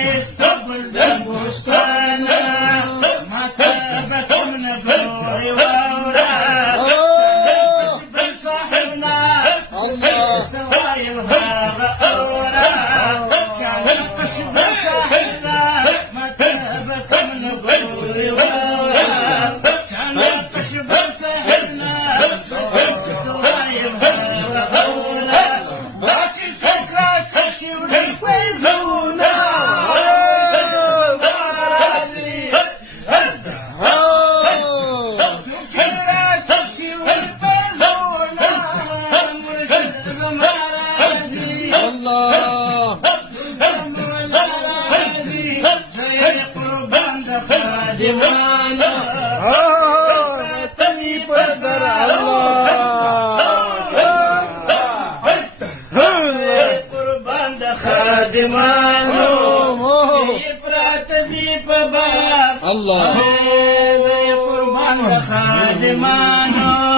يستقبل بالبستانة ما تابت من فوري وورا شبل صاحبنا سوايلها غأورا كان شبل صاحبنا ما تابت من فوري وورا كان شبل صاحبنا سوايلها غأورا باشي الفكرة سشي وللفيزونا خادمانا طيب بدر الله قربان ده خادمانو يبرات دي بباب الله قربان ده خادمانو